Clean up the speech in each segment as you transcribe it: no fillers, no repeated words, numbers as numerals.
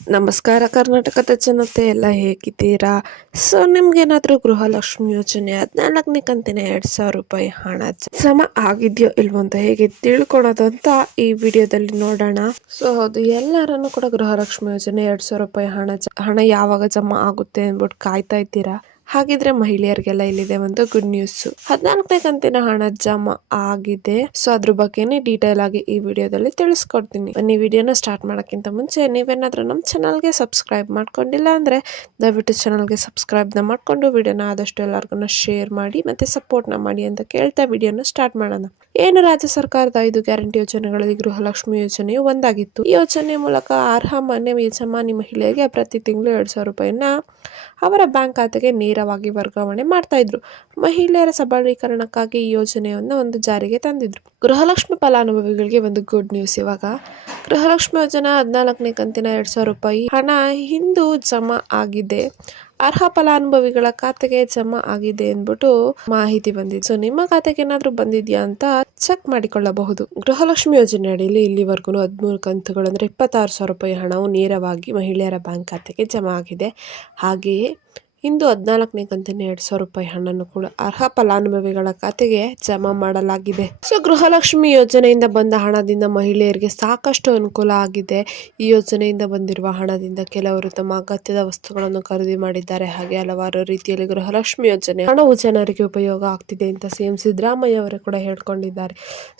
ನಮಸ್ಕಾರ ಕರ್ನಾಟಕದ ಜನತೆ ಎಲ್ಲ ಹೇಗಿದ್ದೀರಾ? ಸೊ ನಿಮ್ಗೇನಾದರೂ ಗೃಹಲಕ್ಷ್ಮಿ ಯೋಜನೆ 14ನೇ ಕಂತಿನ 2,000 ರೂಪಾಯಿ ಹಣ ಜಮಾ ಆಗಿದೆಯೋ ಇಲ್ವೋ ಅಂತ ಹೇಗೆ ತಿಳ್ಕೊಳೋದು ಅಂತ ಈ ವಿಡಿಯೋದಲ್ಲಿ ನೋಡೋಣ. ಸೊ ಹೌದು, ಎಲ್ಲರನ್ನು ಕೂಡ ಗೃಹಲಕ್ಷ್ಮಿ ಯೋಜನೆ 2,000 ರೂಪಾಯಿ ಹಣ ಯಾವಾಗ ಜಮಾ ಆಗುತ್ತೆ ಅಂದ್ಬಿಟ್ಟು ಕಾಯ್ತಾ ಇದ್ದೀರಾ. ಹಾಗಿದ್ರೆ ಮಹಿಳೆಯರಿಗೆಲ್ಲ ಇಲ್ಲಿದೆ ಒಂದು ಗುಡ್ ನ್ಯೂಸ್. 14ನೇ ಕಂತಿನ ಹಣ ಜಮಾ ಆಗಿದೆ. ಸೊ ಅದ್ರ ಬಗ್ಗೆನೇ ಡೀಟೇಲ್ ಆಗಿ ಈ ವಿಡಿಯೋದಲ್ಲಿ ತಿಳಿಸ್ಕೊಡ್ತೀನಿ. ಬನ್ನಿ, ವಿಡಿಯೋನ ಸ್ಟಾರ್ಟ್ ಮಾಡೋಕ್ಕಿಂತ ಮುಂಚೆ ನೀವೇನಾದ್ರೂ ನಮ್ಮ ಚಾನಲ್ಗೆ ಸಬ್ಸ್ಕ್ರೈಬ್ ಮಾಡ್ಕೊಂಡಿಲ್ಲ ಅಂದ್ರೆ ದಯವಿಟ್ಟು ಚಾನಲ್ಗೆ ಸಬ್ಸ್ಕ್ರೈಬ್ ಮಾಡ್ಕೊಂಡು ವಿಡಿಯೋನ ಆದಷ್ಟು ಎಲ್ಲರಿಗೂ ಶೇರ್ ಮಾಡಿ ಮತ್ತೆ ಸಪೋರ್ಟ್ನ ಮಾಡಿ ಅಂತ ಕೇಳ್ತಾ ವಿಡಿಯೋನ ಸ್ಟಾರ್ಟ್ ಮಾಡೋಣ. ಏನು ರಾಜ್ಯ ಸರ್ಕಾರದ 5 ಗ್ಯಾರಂಟಿ ಯೋಜನೆಗಳಲ್ಲಿ ಗೃಹಲಕ್ಷ್ಮಿ ಯೋಜನೆಯು ಒಂದಾಗಿತ್ತು. ಈ ಯೋಜನೆ ಮೂಲಕ ಅರ್ಹ ಮನೆ ಯಜಮಾನಿ ಮಹಿಳೆಗೆ ಪ್ರತಿ ತಿಂಗಳು 2,000 ರೂಪಾಯಿನ ಅವರ ಬ್ಯಾಂಕ್ ಖಾತೆಗೆ ನೇರವಾಗಿ ವರ್ಗಾವಣೆ ಮಾಡ್ತಾ ಇದ್ರು. ಮಹಿಳೆಯರ ಸಬಲೀಕರಣಕ್ಕಾಗಿ ಈ ಯೋಜನೆಯನ್ನು ಒಂದು ಜಾರಿಗೆ ತಂದಿದ್ರು. ಗೃಹಲಕ್ಷ್ಮಿ ಫಲಾನುಭವಿಗಳಿಗೆ ಒಂದು ಗುಡ್ ನ್ಯೂಸ್. ಇವಾಗ ಗೃಹಲಕ್ಷ್ಮಿ ಯೋಜನಾ 14ನೇ ಕಂತಿನ 2,000 ರೂಪಾಯಿ ಹಣ ಇಂದು ಜಮಾ ಆಗಿದೆ. ಅರ್ಹ ಫಲಾನುಭವಿಗಳ ಖಾತೆಗೆ ಜಮಾ ಆಗಿದೆ ಅಂದ್ಬಿಟ್ಟು ಮಾಹಿತಿ ಬಂದಿದೆ. ಸೊ ನಿಮ್ಮ ಖಾತೆಗೆ ಏನಾದ್ರೂ ಬಂದಿದ್ಯಾ ಅಂತ ಚೆಕ್ ಮಾಡಿಕೊಳ್ಳಬಹುದು. ಗೃಹಲಕ್ಷ್ಮಿ ಯೋಜನೆ ಅಡಿಯಲ್ಲಿ ಇಲ್ಲಿವರೆಗೂ 13 ಕಂತುಗಳು ಅಂದ್ರೆ 26,000 ರೂಪಾಯಿ ಹಣವು ನೇರವಾಗಿ ಮಹಿಳೆಯರ ಬ್ಯಾಂಕ್ ಖಾತೆಗೆ ಜಮಾ ಆಗಿದೆ. ಹಾಗೆಯೇ ಇಂದು 14ನೇ ಕಂತಿನ 2,000 ರೂಪಾಯಿ ಹಣನ್ನು ಕೂಡ ಅರ್ಹ ಫಲಾನುಭವಿಗಳ ಖಾತೆಗೆ ಜಮಾ ಮಾಡಲಾಗಿದೆ. ಸೊ ಗೃಹಲಕ್ಷ್ಮಿ ಯೋಜನೆಯಿಂದ ಬಂದ ಹಣದಿಂದ ಮಹಿಳೆಯರಿಗೆ ಸಾಕಷ್ಟು ಅನುಕೂಲ ಆಗಿದೆ. ಈ ಯೋಜನೆಯಿಂದ ಬಂದಿರುವ ಹಣದಿಂದ ಕೆಲವರು ತಮ್ಮ ಅಗತ್ಯದ ವಸ್ತುಗಳನ್ನು ಖರೀದಿ ಮಾಡಿದ್ದಾರೆ. ಹಾಗೆ ಹಲವಾರು ರೀತಿಯಲ್ಲಿ ಗೃಹಲಕ್ಷ್ಮಿ ಯೋಜನೆ ಹಣವು ಜನರಿಗೆ ಉಪಯೋಗ ಆಗ್ತಿದೆ ಅಂತ ಸಿಎಂ ಸಿದ್ದರಾಮಯ್ಯ ಅವರು ಕೂಡ ಹೇಳ್ಕೊಂಡಿದ್ದಾರೆ.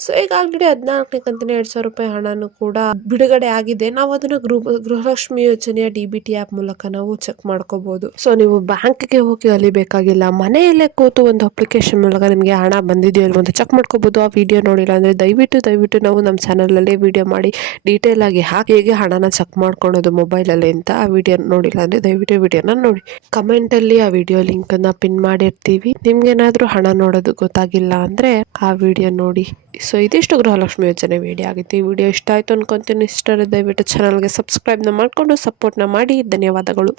ಸೊ ಈಗಾಗಲೇ 14ನೇ ಕಂತಿನ 2,000 ರೂಪಾಯಿ ಹಣನು ಕೂಡ ಬಿಡುಗಡೆ ಆಗಿದೆ. ನಾವು ಅದನ್ನು ಗೃಹಲಕ್ಷ್ಮಿ ಯೋಜನೆಯ DBT ಆ್ಯಪ್ ಮೂಲಕ ನಾವು ಚೆಕ್ ಮಾಡ್ಕೋಬಹುದು. ಸೊ ನೀವು ಬ್ಯಾಂಕ್ಗೆ ಹೋಗಿ ಅಲಿಬೇಕಾಗಿಲ್ಲ. ಮನೆಯಲ್ಲೇ ಕೂತು ಒಂದು ಅಪ್ಲಿಕೇಶನ್ ಮೂಲಕ ನಿಮಗೆ ಹಣ ಬಂದಿದೆಯೋ ಇಲ್ವೋ ಅಂತ ಚೆಕ್ ಮಾಡ್ಕೋಬಹುದು. ಆ ವಿಡಿಯೋ ನೋಡಿಲ್ಲ ಅಂದ್ರೆ ದಯವಿಟ್ಟು ನಾವು ನಮ್ಮ ಚಾನಲಲ್ಲಿ ವಿಡಿಯೋ ಮಾಡಿ ಡೀಟೇಲ್ ಆಗಿ ಹೇಗೆ ಹಣನ ಚೆಕ್ ಮಾಡ್ಕೊಳೋದು ಮೊಬೈಲಲ್ಲಿ ಅಂತ ಆ ವಿಡಿಯೋ ನೋಡಿಲ್ಲ ಅಂದ್ರೆ ದಯವಿಟ್ಟು ವಿಡಿಯೋನ ನೋಡಿ. ಕಮೆಂಟ್ ಅಲ್ಲಿ ಆ ವಿಡಿಯೋ ಲಿಂಕ್ ಅನ್ನ ಪಿನ್ ಮಾಡಿರ್ತೀವಿ. ನಿಮ್ಗೇನಾದ್ರೂ ಹಣ ನೋಡೋದು ಗೊತ್ತಾಗಿಲ್ಲ ಅಂದ್ರೆ ಆ ವಿಡಿಯೋ ನೋಡಿ. ಸೊ ಇದಿಷ್ಟು ಗೃಹಲಕ್ಷ್ಮಿ ಯೋಜನೆ ವಿಡಿಯೋ ಆಗಿತ್ತು. ಈ ವಿಡಿಯೋ ಇಷ್ಟ ಆಯ್ತು ಅನ್ಕೊಂತೀನಿ. ಇಷ್ಟ ದಯವಿಟ್ಟು ಚಾನಲ್ಗೆ ಸಬ್ಸ್ಕ್ರೈಬ್ನ ಮಾಡ್ಕೊಂಡು ಸಪೋರ್ಟ್ನ ಮಾಡಿ. ಧನ್ಯವಾದಗಳು.